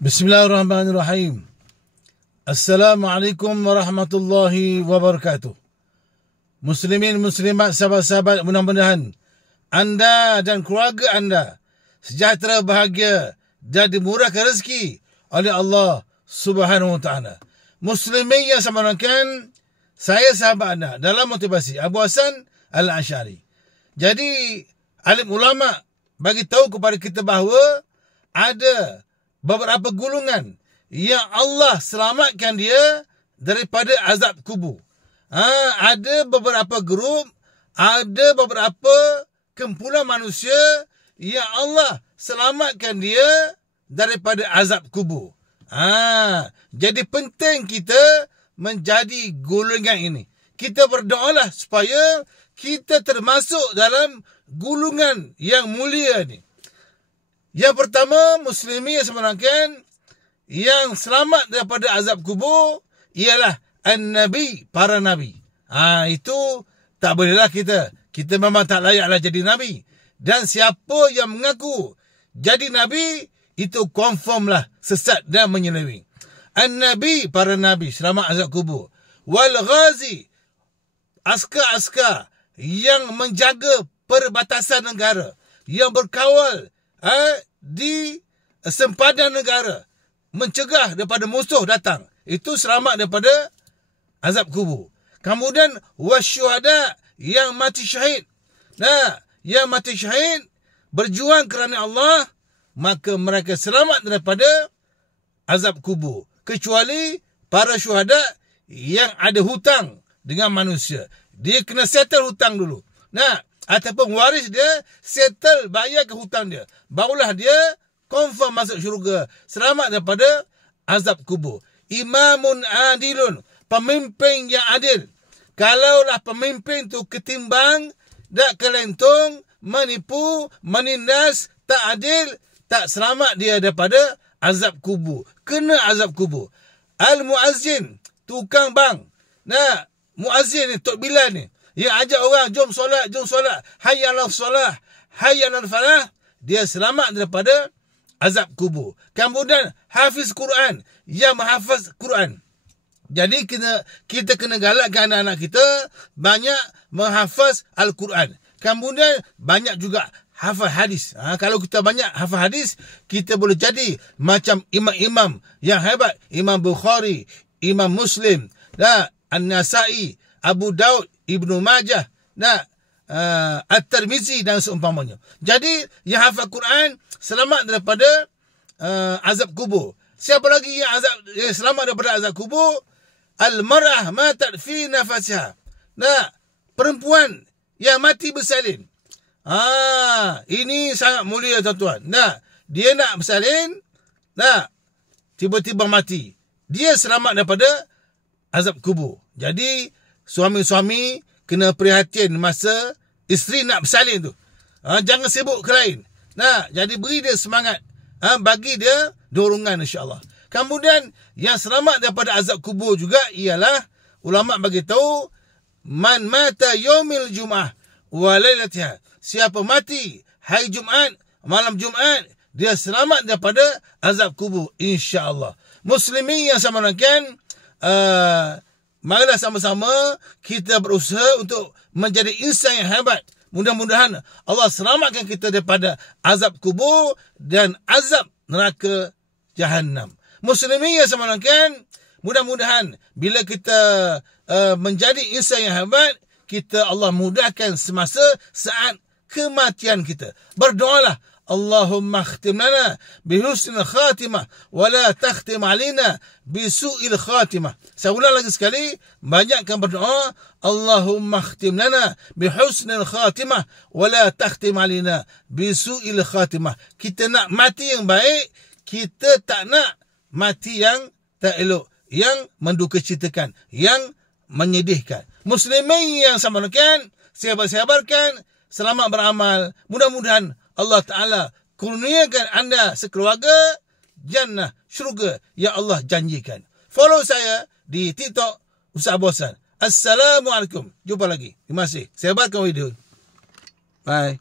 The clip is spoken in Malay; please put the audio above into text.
Bismillahirrahmanirrahim. Assalamualaikum warahmatullahi wabarakatuh. Muslimin, muslimat, sahabat-sahabat, mudah-mudahan anda dan keluarga anda sejahtera, bahagia dan dimurahkan rezeki oleh Allah Subhanahu wa taala. Muslimin yang saya menonton, saya sahabat anda dalam motivasi Abu Hasan Al-Asy'ari. Jadi alim ulama bagi tahu kepada kita bahawa ada beberapa golongan yang Allah selamatkan dia daripada azab kubur. Ada beberapa grup, ada beberapa kumpulan manusia yang Allah selamatkan dia daripada azab kubur. Jadi penting kita menjadi golongan ini. Kita berdoalah supaya kita termasuk dalam golongan yang mulia ni. Yang pertama, muslimin yang sebenarnya yang selamat daripada azab kubur ialah an-nabi, para nabi. Itu tak bolehlah kita memang tak layaklah jadi nabi. Dan siapa yang mengaku jadi nabi, itu confirmlah sesat dan menyeleweng. An-nabi, para nabi selamat azab kubur. Wal ghazi, askar-askar yang menjaga perbatasan negara, yang berkawal di sempadan negara, mencegah daripada musuh datang, itu selamat daripada azab kubur. Kemudian wasyuhada, yang mati syahid. Yang mati syahid berjuang kerana Allah, maka mereka selamat daripada azab kubur. Kecuali para syuhada yang ada hutang dengan manusia, dia kena settle hutang dulu. Ataupun waris dia settle, bayar ke hutang dia, barulah dia confirm masuk syurga, selamat daripada azab kubur. Imamun adilun, pemimpin yang adil. Kalaulah pemimpin tu ketimbang, tak kelentung, menipu, menindas, tak adil, tak selamat dia daripada azab kubur, kena azab kubur. Al-muazzin, tukang bang. Muazzin ni, Tok Bilal ni, yang ajak orang, jom solat, hayya 'alas solah, hayya 'alal falah, dia selamat daripada azab kubur. Kemudian hafiz Quran, yang menghafaz Quran. Jadi kita kena galakkan anak-anak kita banyak menghafaz Al-Quran. Kemudian banyak juga hafal hadis. Kalau kita banyak hafal hadis, kita boleh jadi macam imam-imam yang hebat. Imam Bukhari, Imam Muslim, An-Nasa'i, Abu Daud, Ibnu Majah, At-Tirmizi dan seumpamanya. Jadi yang hafal Quran selamat daripada azab kubur. Siapa lagi yang selamat daripada azab kubur? Al-mar'ah matat fi nafasiha. Perempuan yang mati bersalin. Ini sangat mulia tuan-tuan. Dia nak bersalin, tiba-tiba mati. Dia selamat daripada azab kubur. Jadi suami-suami kena perhatian masa isteri nak bersalin tu. Jangan sibuk ke lain. Jadi beri dia semangat. Bagi dia dorongan, insya-Allah. Kemudian yang selamat daripada azab kubur juga ialah ulama bagi tahu, man mata yaumil jum'ah wa lailatiha. Siapa mati hari Jumaat, malam Jumaat, dia selamat daripada azab kubur, insya-Allah. Muslimin yang sama dengan marilah sama-sama kita berusaha untuk menjadi insan yang hebat. Mudah-mudahan Allah selamatkan kita daripada azab kubur dan azab neraka Jahannam. Muslimin yang sama dengan, mudah-mudahan bila kita menjadi insan yang hebat, kita Allah mudahkan semasa saat kematian kita. Berdoalah, Allahumma khtim lana bihusnil khatimah wa la takhtim alina bisu'il khatimah. Saya ulang lagi sekali, banyakkan berdoa, Allahumma khtim lana bihusnil khatimah wa la takhtim alina bisu'il khatimah. Kita nak mati yang baik, kita tak nak mati yang tak elok, yang mendukacitakan, yang menyedihkan. Muslimin yang sama dengan, sahabat-sahabatkan, selamat beramal. Mudah-mudahan Allah Ta'ala kurniakan anda sekeluarga jannah, syurga yang Allah janjikan. Follow saya di TikTok Ustaz Abu Hasan. Assalamualaikum. Jumpa lagi. Terima kasih. Sebarkan video. Bye.